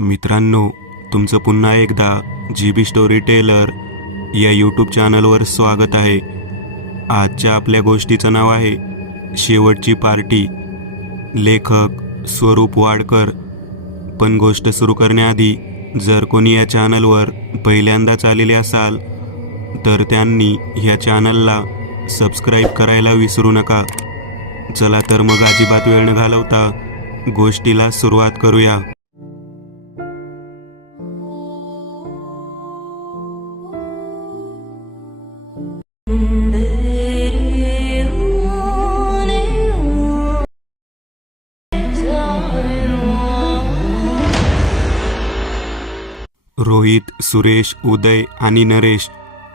मित्रांनो, तुमचं पुन्हा एकदा GB स्टोरी टेलर या यूट्यूब चॅनलवर स्वागत आहे. आजच्या आपल्या गोष्टीचं नाव आहे शेवटची पार्टी. लेखक स्वरूप वाडकर. पण गोष्ट सुरू करण्याआधी जर कोणी या चॅनलवर पहिल्यांदाच आलेले असाल तर त्यांनी ह्या चॅनलला सबस्क्राईब करायला विसरू नका. चला तर मग अजिबात वेळ न घालवता गोष्टीला सुरुवात करूया. रोहित, सुरेश, उदय आणि नरेश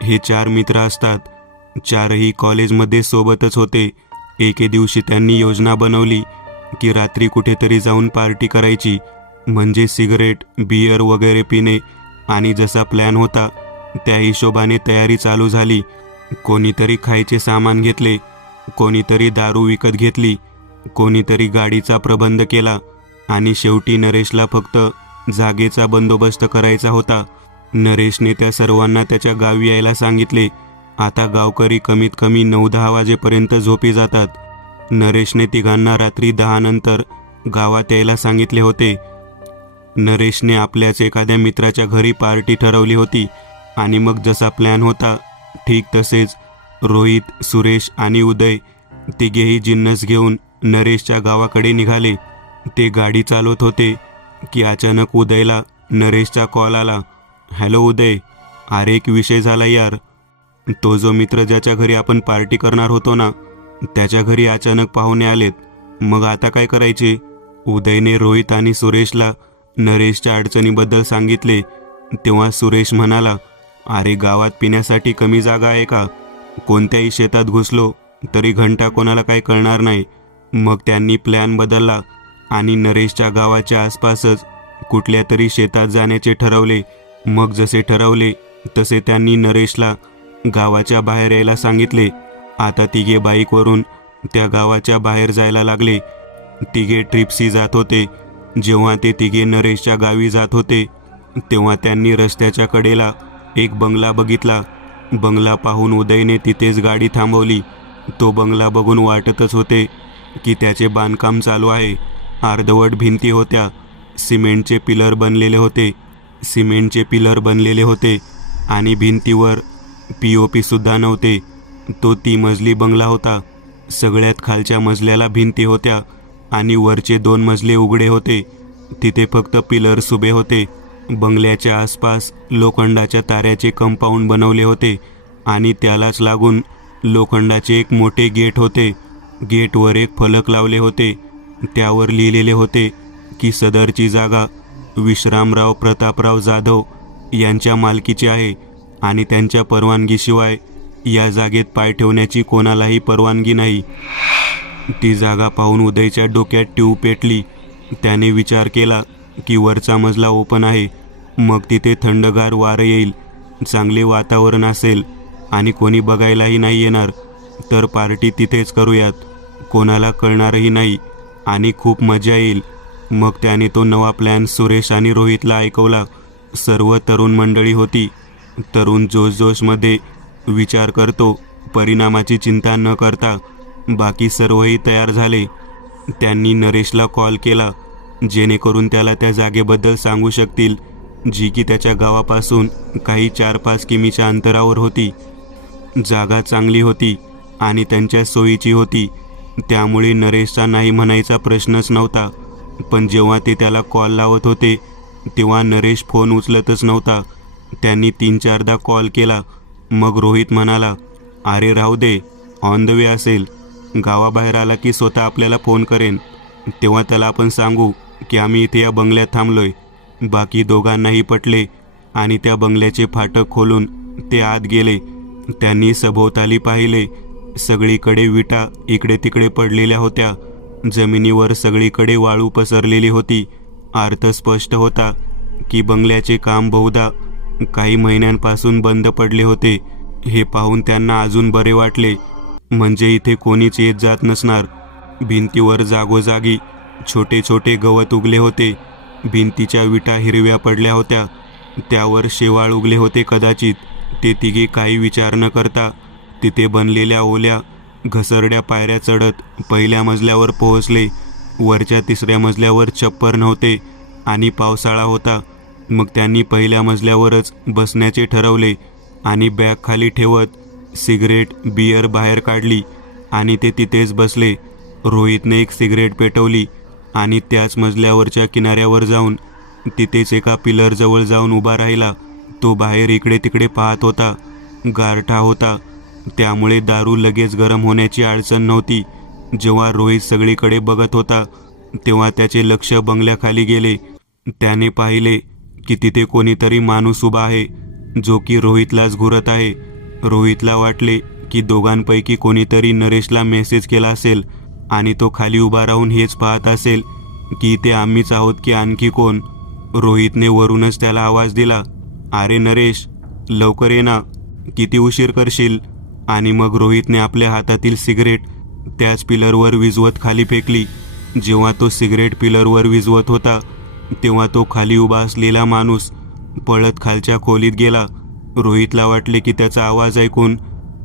हे 4 मित्र असतात. 4ही कॉलेजमध्ये सोबतच होते. एके दिवशी त्यांनी योजना बनवली की रात्री कुठेतरी जाऊन पार्टी करायची, म्हणजे सिगरेट, बियर वगैरे पिणे. आणि जसा प्लॅन होता त्या हिशोबाने तयारी चालू झाली. कोणीतरी खायचे सामान घेतले, कोणीतरी दारू विकत घेतली, कोणीतरी गाडीचा प्रबंध केला आणि शेवटी नरेशला फक्त जागेचा बंदोबस्त करायचा होता. नरेशने त्या सर्वांना त्याच्या गावी यायला सांगितले. आता गावकरी कमीत कमी 9-10 वाजेपर्यंत झोपी जातात. नरेशने तिघांना रात्री 10 नंतर गावात यायला सांगितले होते. नरेशने आपल्याच एखाद्या मित्राच्या घरी पार्टी ठरवली होती आणि मग जसा प्लॅन होता ठीक तसेच रोहित, सुरेश आणि उदय तिघेही जिन्नस घेऊन नरेशच्या गावाकडे निघाले. ते गाडी चालवत होते की अचानक उदयला नरेशचा कॉल आला. हॅलो उदय, अरे एक विषय झाला यार. तो जो मित्र ज्याच्या घरी आपण पार्टी करणार होतो ना, त्याच्या घरी अचानक पाहुणे आलेत. मग आता काय करायचे? उदयने रोहित आणि सुरेशला नरेशच्या अडचणीबद्दल सांगितले. तेव्हा सुरेश म्हणाला, अरे गावात पिण्यासाठी कमी जागा आहे का? कोणत्याही शेतात घुसलो तरी घंटा कोणाला काय कळणार नाही. मग त्यांनी प्लॅन बदलला आणि नरेशच्या गावाच्या आसपासच कुठल्या तरी शेतात जाण्याचे ठरवले. मग जसे ठरवले तसे त्यांनी नरेशला गावाच्या बाहेर यायला सांगितले. आता तिघे बाईकवरून त्या गावाच्या बाहेर जायला लागले. तिघे ट्रिप्सी जात होते. जेव्हा ते तिघे नरेशच्या गावी जात होते तेव्हा त्यांनी रस्त्याच्या कडेला एक बंगला बघितला. बंगला पाहून उदयने तिथेच गाडी थांबवली. तो बंगला बघून वाटतच होते की त्याचे बांधकाम चालू आहे. अर्धवट भिंती होत्या. सिमेंटचे पिलर बनलेले होते आणि भिंतीवर POP सुद्धा नव्हते. तो 3 मजली बंगला होता. सगळ्यात खालच्या मजल्याला भिंती होत्या आणि वरचे 2 मजले उघडे होते. तिथे फक्त पिलर्स उभे होते. बंगल्याच्या आसपास लोखंडाच्या ताऱ्याचे कंपाऊंड बनवले होते आणि त्यालाच लागून लोखंडाचे एक मोठे गेट होते. गेटवर एक फलक लावले होते. त्यावर लिहिलेले होते की सदरची जागा विश्रामराव प्रतापराव जाधव यांच्या मालकीची आहे आणि त्यांच्या परवानगीशिवाय या जागेत पाय ठेवण्याची कोणालाही परवानगी नाही. ती जागा पाहून उदयच्या डोक्यात ट्यूब पेटली. त्याने विचार केला की वरचा मजला ओपन आहे, मग तिथे थंडगार वारं येईल, चांगले वातावरण असेल आणि कोणी बघायलाही नाही येणार. तर पार्टी तिथेच करूयात, कोणाला कळणारही नाही आणि खूप मजा येईल. मग त्याने तो नवा प्लॅन सुरेश आणि रोहितला ऐकवला. सर्व तरुण मंडळी होती. तरुण जोशमध्ये विचार करतो, परिणामाची चिंता न करता. बाकी सर्वही तयार झाले. त्यांनी नरेशला कॉल केला जेणेकरून त्याला त्या जागेबद्दल सांगू शकतील, जी की त्याच्या गावापासून काही 4-5 किमीच्या अंतरावर होती. जागा चांगली होती आणि त्यांच्या सोयीची होती, त्यामुळे नरेशचा नाही म्हणायचा प्रश्नच नव्हता. पण जेव्हा ते त्याला कॉल लावत होते तेव्हा नरेश फोन उचलतच नव्हता. त्यांनी 3-4दा कॉल केला. मग रोहित म्हणाला, अरे राहू दे, ऑन द वे असेल, गावाबाहेर आला की स्वतः आपल्याला फोन करेन, तेव्हा त्याला आपण सांगू की आम्ही इथे या बंगल्यात थांबलोय. बाकी दोघांनाही पटले आणि त्या बंगल्याचे फाटक खोलून ते आत गेले. त्यांनी सभोवताली पाहिले. सगळीकडे विटा इकडे तिकडे पडलेल्या होत्या. जमिनीवर सगळीकडे वाळू पसरलेली होती. अर्थ स्पष्ट होता की बंगल्याचे काम बहुधा काही महिन्यांपासून बंद पडले होते. हे पाहून त्यांना अजून बरे वाटले, म्हणजे इथे कोणीच येत जात नसणार. भिंतीवर जागोजागी छोटे छोटे गवत उगले होते. भिंतीच्या विटा हिरव्या पडल्या होत्या, त्यावर शेवाळ उगले होते कदाचित. ते तिघे काही विचार न करता तिथे बनलेल्या ओल्या घसरड्या पायऱ्या चढत पहिल्या मजल्यावर पोहोचले. वरच्या 3ऱ्या मजल्यावर छप्पर नव्हते आणि पावसाळा होता. मग त्यांनी पहिल्या मजल्यावरच बसण्याचे ठरवले आणि बॅग खाली ठेवत सिगरेट बियर बाहेर काढली आणि ते तिथेच बसले. रोहितने एक सिगरेट पेटवली आणि त्याच मजल्यावरच्या किनाऱ्यावर जाऊन तिथेच एका पिलरजवळ जाऊन उभा राहिला. तो बाहेर इकडे तिकडे पाहत होता. गारठा होता, त्यामुळे दारू लगेच गरम होण्याची अडचण नव्हती. जेव्हा रोहित सगळीकडे बघत होता तेव्हा त्याचे लक्ष बंगल्याखाली गेले. त्याने पाहिले की तिथे कोणीतरी माणूस उभा आहे जो की रोहितलाच घुरत आहे. रोहितला वाटले की दोघांपैकी कोणीतरी नरेशला मेसेज केला असेल आणि तो खाली उभा राहून हेच पाहत असेल की इथे आम्हीच आहोत की आणखी कोण. रोहितने वरूनच त्याला आवाज दिला, अरे नरेश, लवकर ये ना, किती उशीर करशील. आणि मग रोहितने आपल्या हातातील सिगरेट त्याच पिलरवर विझवत खाली फेकली. जेव्हा तो सिगरेट पिलरवर विझवत होता तेव्हा तो खाली उभा असलेला माणूस पळत खालच्या खोलीत गेला. रोहितला वाटले की त्याचा आवाज ऐकून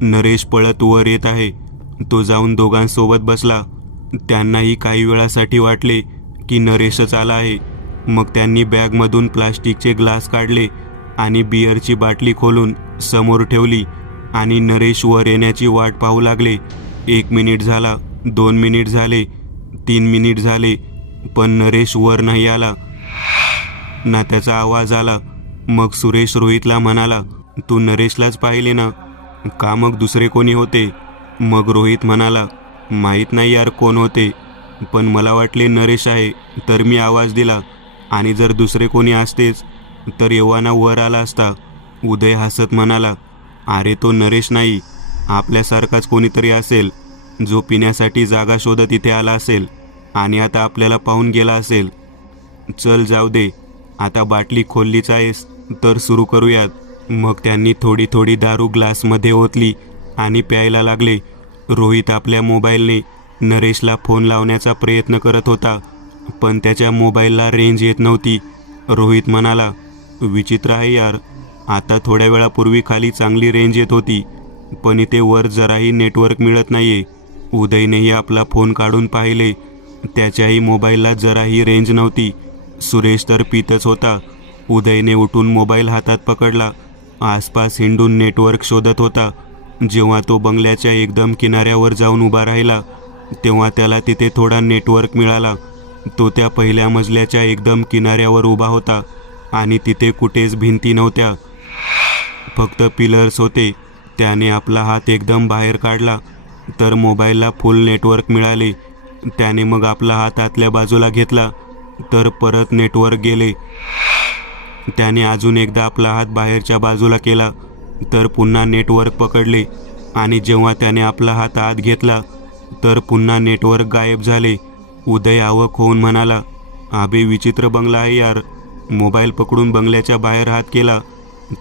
नरेश पळत वर येत आहे. तो जाऊन दोघांसोबत बसला. त्यांनाही काही वेळासाठी वाटले की नरेशच आला आहे. मग त्यांनी बॅगमधून प्लास्टिकचे ग्लास काढले आणि बिअरची बाटली खोलून समोर ठेवली आणि नरेश वर येण्याची वाट पाहू लागले. 1 मिनिट झाला, 2 मिनिट झाले, 3 मिनिट झाले, पण नरेश वर नाही आला ना त्याचा आवाज आला. मग सुरेश रोहितला म्हणाला, तू नरेशलाच पाहिले ना, का मग दुसरे कोणी होते. मग रोहित म्हणाला, माहीत नाही यार कोण होते, पण मला वाटले नरेश आहे तर मी आवाज दिला, आणि जर दुसरे कोणी असतेच तर एव्हाना वर आला असता. उदय हसत म्हणाला, अरे तो नरेश नाही, आपल्यासारखाच कोणीतरी असेल जो पिण्यासाठी जागा शोधत इथे आला असेल आणि आता आपल्याला पाहून गेला असेल. चल जाऊ दे, आता बाटली खोललीच आहेस तर सुरू करूयात. मग त्यांनी थोडी थोडी दारू ग्लासमध्ये ओतली आणि प्यायला लागले. रोहित आपल्या मोबाईलने नरेशला फोन लावण्याचा प्रयत्न करत होता, पण त्याच्या मोबाईलला रेंज येत नव्हती. रोहित म्हणाला, विचित्र आहे यार, आता थोड्या वेळापूर्वी खाली चांगली रेंज येत होती, पण इथे वर जराही नेटवर्क मिळत नाहीये. उदयनेही आपला फोन काढून पाहिले, त्याच्याही मोबाईलला जराही रेंज नव्हती. सुरेश तर पितच होता. उदयने उठून मोबाईल हातात पकडला, आसपास हिंडून नेटवर्क शोधत होता. जेव्हा तो बंगल्याच्या एकदम किनाऱ्यावर जाऊन उभा राहिला तेव्हा त्याला तिथे थोडा नेटवर्क मिळाला. तो त्या पहिल्या मजल्याच्या एकदम किनाऱ्यावर उभा होता आणि तिथे कुठेच भिंती नव्हत्या, फक्त पिलर्स होते. त्याने आपला हात एकदम बाहेर काढला तर मोबाईलला फुल नेटवर्क मिळाले. त्याने मग आपला हात आतल्या बाजूला घेतला तर परत नेटवर्क गेले. त्याने अजून एकदा आपला हात बाहेरच्या बाजूला केला तर पुन्हा नेटवर्क पकडले, आणि जेव्हा त्याने आपला हात आत घेतला तर पुन्हा नेटवर्क गायब झाले. उदय अवाक होऊन म्हणाला, अबे विचित्र बंगला आहे यार. मोबाईल पकडून बंगल्याच्या बाहेर हात केला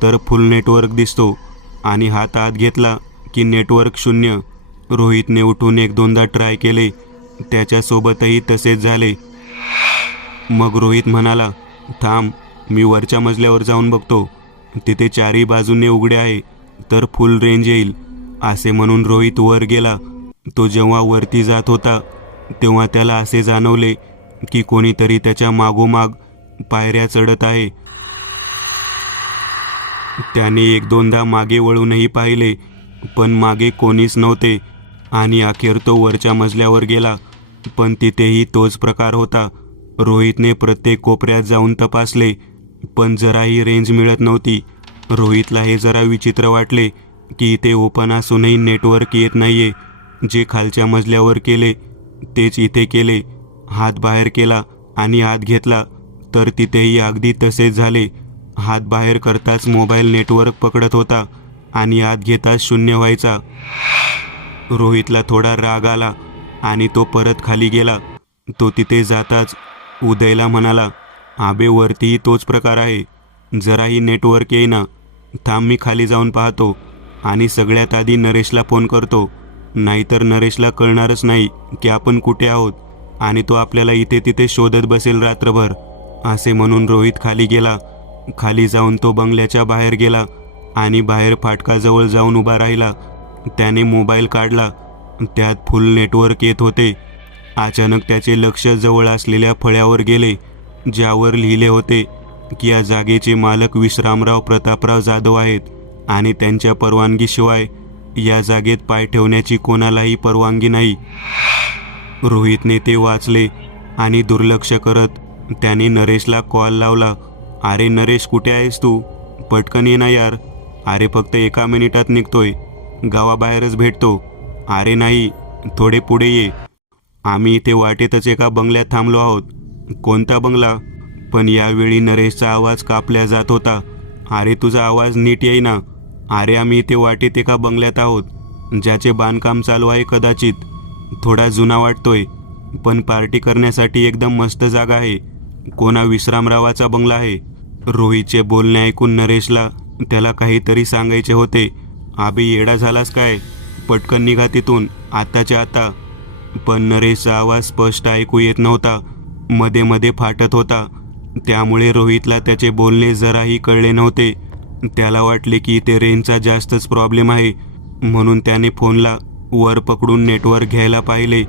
तर फुल नेटवर्क दिसतो आणि हात आत घेतला की नेटवर्क शून्य. रोहितने उठून 1-2दा ट्राय केले, त्याच्यासोबतही तसेच झाले. मग रोहित म्हणाला, थांब, मी वरच्या मजल्यावर जाऊन बघतो, तिथे चारही बाजूने उघडे आहे तर फुल रेंज येईल. असे म्हणून रोहित वर गेला. तो जेव्हा वरती जात होता तेव्हा त्याला असे जाणवले की कोणीतरी त्याच्या मागोमाग पायऱ्या चढत आहे. त्याने 1-2दा मागे वळूनही पाहिले, पण मागे कोणीच नव्हते. आणि अखेर तो वरच्या मजल्यावर गेला, पण तिथेही तोच प्रकार होता. रोहितने प्रत्येक कोपऱ्यात जाऊन तपासले, पण जराही रेंज मिळत नव्हती. रोहितला हे जरा विचित्र वाटले की इथे ओपन असूनही नेटवर्क येत नाहीये. जे खालच्या मजल्यावर केले तेच इथे केले. हात बाहेर केला आणि आत घेतला तर तिथेही अगदी तसेच झाले. हात बाहेर करताच मोबाईल नेटवर्क पकडत होता आणि आत घेताच शून्य व्हायचा. रोहितला थोडा राग आला आणि तो परत खाली गेला. तो तिथे जाताच उदयला म्हणाला, आबे वरतीही तोच प्रकार आहे, जराही नेटवर्क येईना. थांब, मी खाली जाऊन पाहतो आणि सगळ्यात आधी नरेशला फोन करतो, नाहीतर नरेशला कळणारच नाही की आपण कुठे आहोत आणि तो आपल्याला इथे तिथे शोधत बसेल रात्रभर. असे म्हणून रोहित खाली गेला. खाली जाऊन तो बंगल्याच्या बाहेर गेला आणि बाहेर फाटकाजवळ जाऊन उभा राहिला. त्याने मोबाईल काढला. त्यात फुल नेटवर्क येत होते. अचानक त्याचे लक्ष जवळ असलेल्या फळ्यावर गेले, ज्यावर लिहिले होते की या जागेचे मालक विश्रामराव प्रतापराव जाधव आहेत आणि त्यांच्या परवानगीशिवाय या जागेत पाय ठेवण्याची कोणालाही परवानगी नाही. रोहितने ते वाचले आणि दुर्लक्ष करत त्याने नरेशला कॉल लावला. अरे नरेश, कुठे आहेस तू? पटकन ये ना यार. अरे फक्त 1 मिनिटात निघतोय, गावाबाहेरच भेटतो. अरे नाही, थोडे पुढे ये. आम्ही इथे वाटेतच एका बंगल्यात थांबलो आहोत. कोणता बंगला? पण यावेळी नरेशचा आवाज कापला जात होता. अरे तुझा आवाज नीट येईना. अरे आम्ही इथे वाटेत एका बंगल्यात आहोत, ज्याचे बांधकाम चालू आहे. कदाचित थोडा जुना वाटतोय, पण पार्टी करण्यासाठी एकदम मस्त जागा आहे. कोणा विश्रामरावाचा बंगला आहे. रोहितचे बोलणे ऐकून नरेशला त्याला काहीतरी सांगायचे होते. अबे येडा झालास काय? पटकन निघा तिथून, आत्ताच्या आता. पण नरेशचा आवाज स्पष्ट ऐकू येत नव्हता, मध्ये मध्ये फाटत होता. त्यामुळे रोहितला त्याचे बोलणे जराही कळले नव्हते. त्याला वाटले की इथे रेंजचा जास्तच प्रॉब्लेम आहे, म्हणून त्याने फोनला वर पकडून नेटवर्क घ्यायला पाहिले.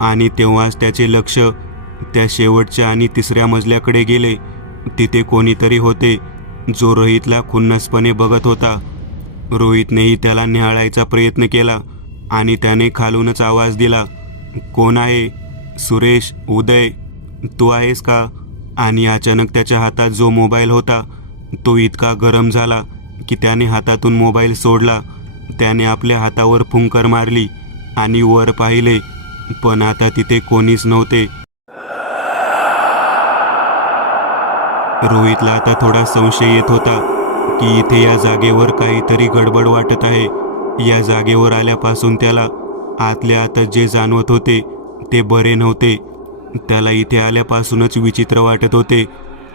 आणि तेव्हाच त्याचे लक्ष त्या शेवटच्या आणि 3ऱ्या मजल्याकडे गेले. तिथे कोणीतरी होते, जो रोहितला खुन्नसपणे बघत होता. रोहितनेही त्याला निहाळायचा प्रयत्न केला आणि त्याने खालूनच आवाज दिला, कोण आहे? सुरेश, उदय, तू आहेस का? आणि अचानक त्याच्या हातात जो मोबाईल होता तो इतका गरम झाला की त्याने हातातून मोबाईल सोडला. त्याने आपल्या हातावर फुंकर मारली आणि वर पाहिले, पण आता तिथे कोणीच नव्हते. रोहितला आता थोडा संशय येत होता की इथे या जागेवर काहीतरी गडबड वाटत आहे. या जागेवर आल्यापासून त्याला आतल्या आतच जे जाणवत होते ते बरे नव्हते. त्याला इथे आल्यापासूनच विचित्र वाटत होते.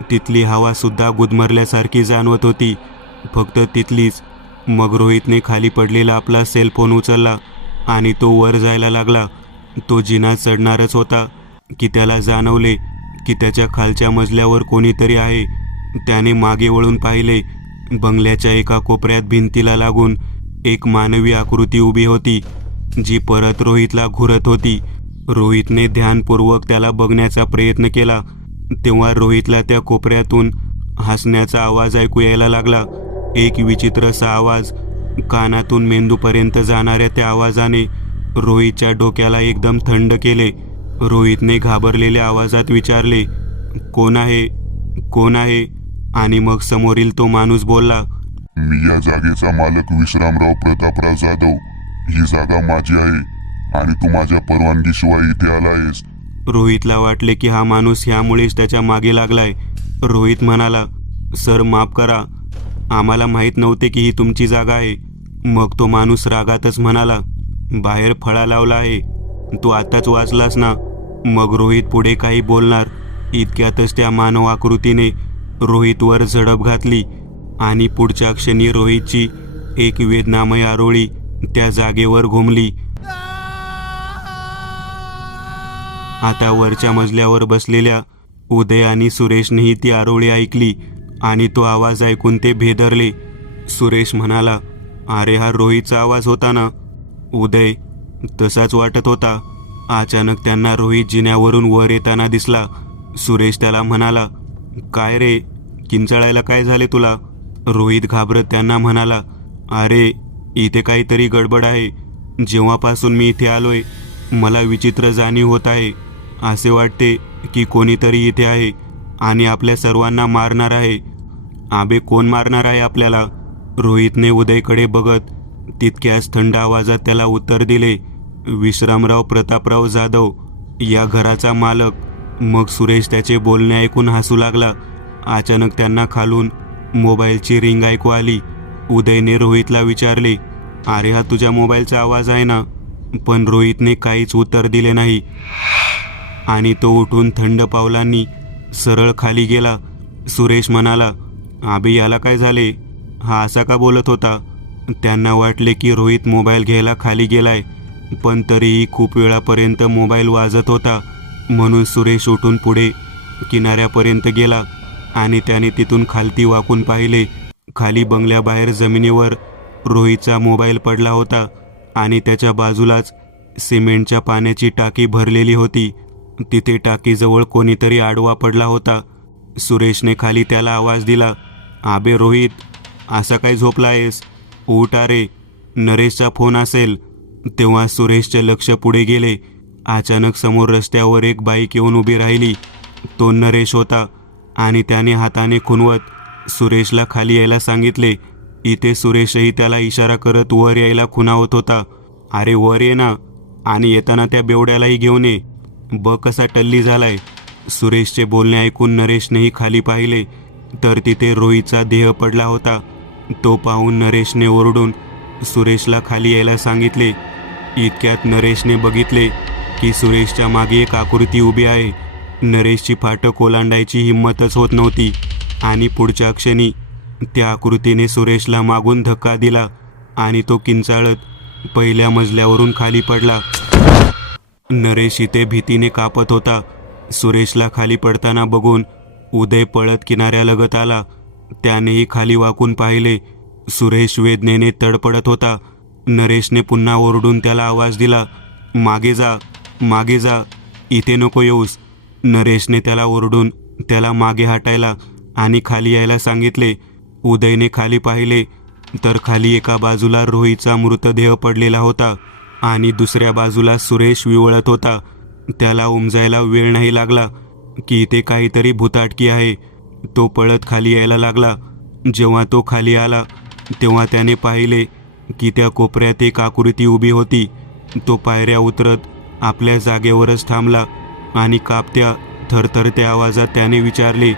तिथली हवासुद्धा गुदमरल्यासारखी जाणवत होती, फक्त तिथलीच. मग रोहितने खाली पडलेला आपला सेलफोन उचलला आणि तो वर जायला लागला. तो जिना चढणारच होता की त्याला जाणवले की त्याच्या खालच्या मजल्यावर कोणीतरी आहे. त्याने मागे वळून पाहिले. बंगल्याच्या एका कोपऱ्यात भिंतीला लागून एक मानवी आकृती उभी होती, जी परत रोहितला घुरत होती. रोहितने ध्यानपूर्वक त्याला बघण्याचा प्रयत्न केला. तेव्हा रोहितला त्या कोपऱ्यातून हसण्याचा आवाज ऐकू यायला लागला. एक विचित्रसा आवाज. कानातून मेंदूपर्यंत जाणाऱ्या त्या आवाजाने रोहितच्या डोक्याला एकदम थंड केले. रोहितने घाबरलेल्या आवाजात विचारले, कोण आहे? कोण आहे? आणि मग समोरील तो माणूस बोलला, मी या जागेचा मालक विश्रामराव प्रतापराव जाधव. ही जागा माझी आहे आणि तू माझ्या परवानगीशिवाय इथे आला आहेस. रोहितला वाटले की हा माणूस ह्यामुळेच त्याच्या मागे लागलाय. रोहित म्हणाला, सर माफ करा, आम्हाला माहीत नव्हते की ही तुमची जागा आहे. मग तो माणूस रागातच म्हणाला, बाहेर फळा लावला आहे, तू आताच वाचलास ना? मग रोहित पुढे काही बोलणार इतक्यातच त्या मानव आकृतीने रोहितवर झडप घातली आणि पुढच्या क्षणी रोहितची एक वेदनामय आरोळी त्या जागेवर घुमली. आता वरच्या मजल्यावर बसलेल्या उदय आणि सुरेशनेही ती आरोळी ऐकली आणि तो आवाज ऐकून ते भेदरले. सुरेश म्हणाला, अरे हा रोहितचा आवाज होता ना? उदय, तसाच वाटत होता. अचानक त्यांना रोहित जिन्यावरून वर येताना दिसला. सुरेश त्याला म्हणाला, काय रे, किंचाळायला काय झाले तुला? रोहित घाबरत त्यांना म्हणाला, अरे इथे काहीतरी गडबड आहे. जेव्हापासून मी इथे आलोय मला विचित्र जाणीव होत आहे. असे वाटते की कोणीतरी इथे आहे आणि आपल्या सर्वांना मारणार आहे. आबे कोण मारणार आहे आपल्याला? रोहितने उदयकडे बघत तितक्याच थंड आवाजात त्याला उत्तर दिले, विश्रामराव प्रतापराव जाधव, या घराचा मालक. मग सुरेश त्याचे बोलणे ऐकून हसू लागला. अचानक त्यांना खालून मोबाईलची रिंग ऐकू आली. उदयने रोहितला विचारले, अरे हा तुझ्या मोबाईलचा आवाज आहे ना? पण रोहितने काहीच उत्तर दिले नाही आणि तो उठून थंड पावलांनी सरळ खाली गेला. सुरेश म्हणाला, आबे याला काय झाले? हा असा का बोलत होता? त्यांना वाटले की रोहित मोबाईल घ्यायला खाली गेलाय, पण तरीही खूप वेळापर्यंत मोबाईल वाजत होता. म्हणून सुरेश उठून पुढे किनाऱ्यापर्यंत गेला आणि त्याने तिथून खालती वाकून पाहिले. खाली बंगल्याबाहेर जमिनीवर रोहितचा मोबाईल पडला होता आणि त्याच्या बाजूलाच सिमेंटच्या पाण्याची टाकी भरलेली होती. तिथे टाकीजवळ कोणीतरी आडवा पडला होता. सुरेशने खाली त्याला आवाज दिला, "आबे रोहित, असा काय झोपला आहेस? उठ अरे, नरेशचा फोन असेल." तेव्हा सुरेशचे लक्ष पुढे गेले. अचानक समोर रस्त्यावर एक बाईक येऊन उभी राहिली. तो नरेश होता आणि त्याने हाताने खुणवत सुरेशला खाली यायला सांगितले. इथे सुरेशही त्याला इशारा करत वर यायला खुणावत होता. "अरे वर ये ना, आणि येताना त्या बेवड्यालाही घेऊन ये. बघ कसा टल्ली झालाय." सुरेशचे बोलणे ऐकून नरेशनेही खाली पाहिले तर तिथे रोहितचा देह पडला होता. तो पाहून नरेशने ओरडून सुरेशला खाली यायला सांगितले. इतक्यात नरेशने बघितले की सुरेशच्या मागे एक आकृती उभी आहे. नरेशची फाटक ओलांडायची हिंमतच होत नव्हती आणि पुढच्या क्षणी त्या आकृतीने सुरेशला मागून धक्का दिला आणि तो किंचाळत पहिल्या मजल्यावरून खाली पडला. नरेश इथे भीतीने कापत होता. सुरेशला खाली पडताना बघून उदय पळत किनाऱ्यालगत आला. त्यानेही खाली वाकून पाहिले. सुरेश वेदनेने तडपडत होता. नरेशने पुन्हा ओरडून त्याला आवाज दिला, "मागे जा, मागे जा, इथे नको येऊस." नरेशने त्याला ओरडून त्याला मागे हटायला आणि खाली यायला सांगितले. उदयने खाली पाहिले तर खाली एका बाजूला रोहितचा मृतदेह पडलेला होता आणि दुसऱ्या बाजूला सुरेश विवळत होता. त्याला उमजायला वेळ नाही लागला की इथे काहीतरी भुताटकी आहे. तो पळत खाली यायला लागला. जेव्हा तो खाली आला तेव्हा त्याने पाहिले की त्या कोपऱ्यात एक आकृती उभी होती. तो पायऱ्या उतरत आपल्या जागेवरच थांबला आणि कापत्या थरथरत्या आवाजात त्याने विचारले,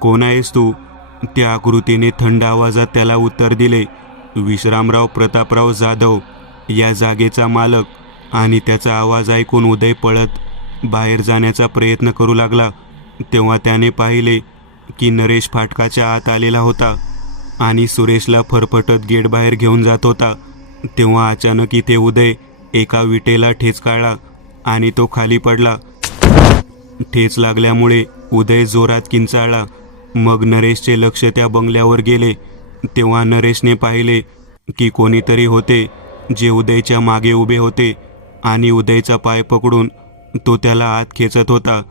"कोण आहेस तू?" त्या आकृतीने थंड आवाजात त्याला उत्तर दिले, "विश्रामराव प्रतापराव जाधव, या जागेचा मालक." आणि त्याचा आवाज ऐकून उदय पळत बाहेर जाण्याचा प्रयत्न करू लागला. तेव्हा त्याने पाहिले की नरेश फाटकाच्या आत आलेला होता आणि सुरेशला फरफटत गेट बाहेर घेऊन जात होता. तेव्हा अचानक इथे उदय एका विटेला ठेच काढला आणि तो खाली पडला. ठेच लागल्यामुळे उदय जोरात किंचाळला. मग नरेशचे लक्ष त्या बंगल्यावर गेले. तेव्हा नरेशने पाहिले की कोणीतरी होते जे उदयच्या मागे उभे होते आणि उदयचा पाय पकडून तो त्याला आत खेचत होता.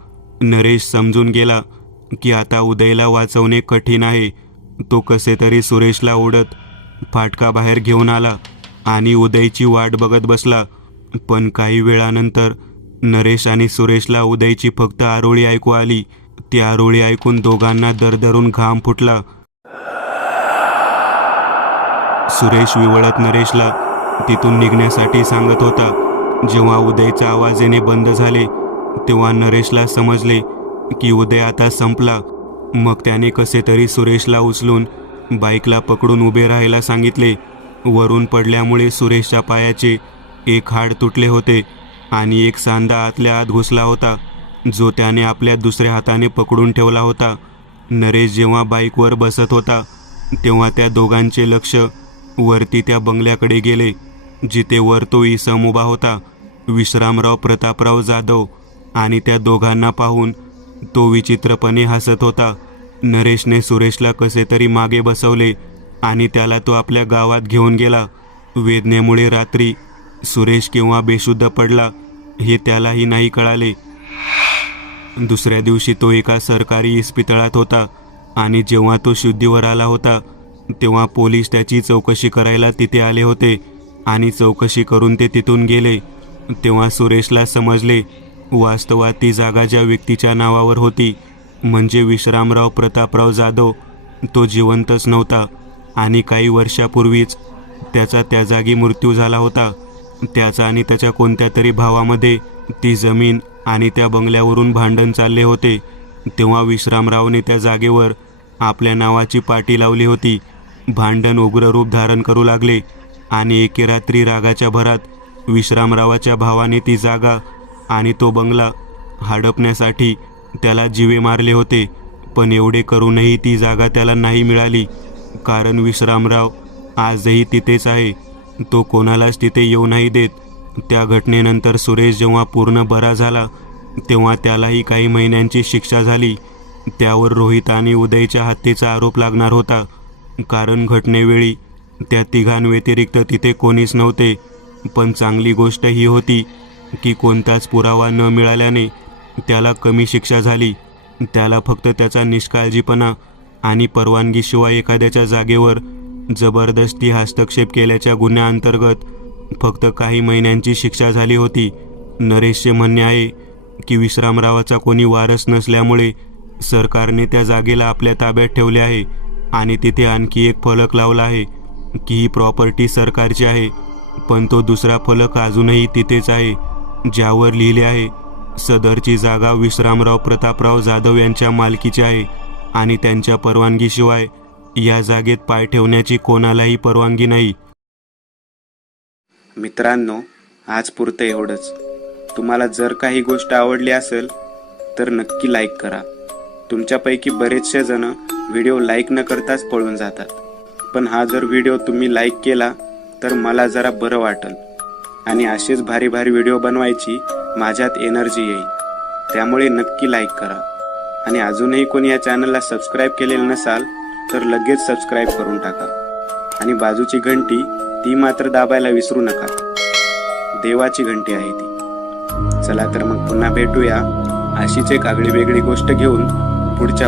नरेश समजून गेला की आता उदयला वाचवणे कठीण आहे. तो कसे तरी सुरेशला ओढत फाटकाबाहेर घेऊन आला आणि उदयची वाट बघत बसला. पण काही वेळानंतर नरेश आणि सुरेशला उदयची फक्त आरोळी ऐकू आली. ती आरोळी ऐकून दोघांना दरदरून घाम फुटला. सुरेश विवळत नरेशला तिथून निघण्यासाठी सांगत होता. जेव्हा उदयचा आवाज येणे बंद झाले तेव्हा नरेशला समजले की उदय आता संपला. मग त्याने कसे तरी सुरेशला उचलून बाईकला पकडून उभे राहायला सांगितले. वरून पडल्यामुळे सुरेशच्या पायाचे एक हाड तुटले होते आणि एक सांधा आतल्या आत घुसला होता, जो त्याने आपल्या दुसऱ्या हाताने पकडून ठेवला होता. नरेश जेव्हा बाईकवर बसत होता तेव्हा त्या दोघांचे लक्ष वरती त्या बंगल्याकडे गेले, जिथे वर तो इसम उभा होता, विश्रामराव प्रतापराव जाधव. आणि त्या दोघांना पाहून तो विचित्रपणे हसत होता. नरेशने सुरेशला कसे तरी मागे बसवले आणि त्याला तो आपल्या गावात घेऊन गेला. वेदनेमुळे रात्री सुरेश केव्हा बेशुद्ध पडला हे त्यालाही नाही कळाले. दुसऱ्या दिवशी तो एका सरकारी इस्पितळात होता आणि जेव्हा तो शुद्धीवर आला होता तेव्हा पोलीस त्याची चौकशी करायला तिथे आले होते आणि चौकशी करून ते तिथून गेले. तेव्हा सुरेशला समजले वास्तवात ती जागा ज्या व्यक्तीच्या नावावर होती म्हणजे विश्रामराव प्रतापराव जाधव, तो जिवंतच नव्हता आणि काही वर्षापूर्वीच त्याचा त्या जागी मृत्यू झाला होता. त्याचा आणि त्याच्या कोणत्या तरी भावामध्ये ती जमीन आणि त्या बंगल्यावरून भांडण चालले होते. तेव्हा विश्रामरावने त्या जागेवर आपल्या नावाची पाटी लावली होती. भांडण उग्र रूप धारण करू लागले आणि एके रात्री रागाच्या भरात विश्रामरावाच्या भावाने ती जागा आणि तो बंगला हडपण्यासाठी त्याला जीवे मारले होते. पण एवढे करूनही ती जागा त्याला नाही मिळाली, कारण विश्रामराव आजही तिथेच आहे. तो कोणालाच तिथे येऊ नाही देत. त्या घटनेनंतर सुरेश जेव्हा पूर्ण बरा झाला तेव्हा त्यालाही काही महिन्यांची शिक्षा झाली. त्यावर रोहित आणि उदयच्या हत्येचा आरोप लागणार होता, कारण घटनेवेळी त्या तिघांव्यतिरिक्त तिथे कोणीच नव्हते. पण चांगली गोष्ट ही होती की कोणताच पुरावा न मिळाल्याने त्याला कमी शिक्षा झाली. त्याला फक्त त्याचा निष्काळजीपणा आणि परवानगीशिवाय एखाद्याच्या जागेवर जबरदस्ती हस्तक्षेप केल्याच्या गुन्ह्याअंतर्गत फक्त काही महिन्यांची शिक्षा झाली होती. नरेशचे म्हणणे आहे की विश्रामरावाचा कोणी वारस नसल्यामुळे सरकारने त्या जागेला आपल्या ताब्यात ठेवले आहे आणि तिथे आणखी एक फलक लावला आहे की ही प्रॉपर्टी सरकारची आहे. पण तो दुसरा फलक अजूनही तिथेच आहे, ज्यावर लिहिले आहे सदरची जागा विश्रामराव प्रतापराव जाधव यांच्या मालकीची आहे आणि त्यांच्या परवानगीशिवाय या जागेत पाय ठेवण्याची कोणालाही परवानगी नाही. मित्रांनो, आज पुरतं एवढंच. तुम्हाला जर काही गोष्ट आवडली असेल तर नक्की लाईक करा. तुमच्यापैकी बरेचसे जण व्हिडिओ लाईक न करताच पळून जातात, पण हा जर व्हिडिओ तुम्ही लाईक केला तर मला जरा बरं वाटेल आणि असेच भारी भारी व्हिडिओ बनवायची माझ्यात एनर्जी येईल. त्यामुळे नक्की लाईक करा आणि अजूनही कोणी या चॅनलला सबस्क्राईब केलेलं नसाल तर लगेच सबस्क्राईब करून टाका आणि बाजूची घंटी ती मात्र दाबायला विसरू नका. देवाची घंटी आहे ती. चला तर मग पुन्हा भेटूया अशीच एक आगळी वेगळी गोष्ट घेऊन पुढच्या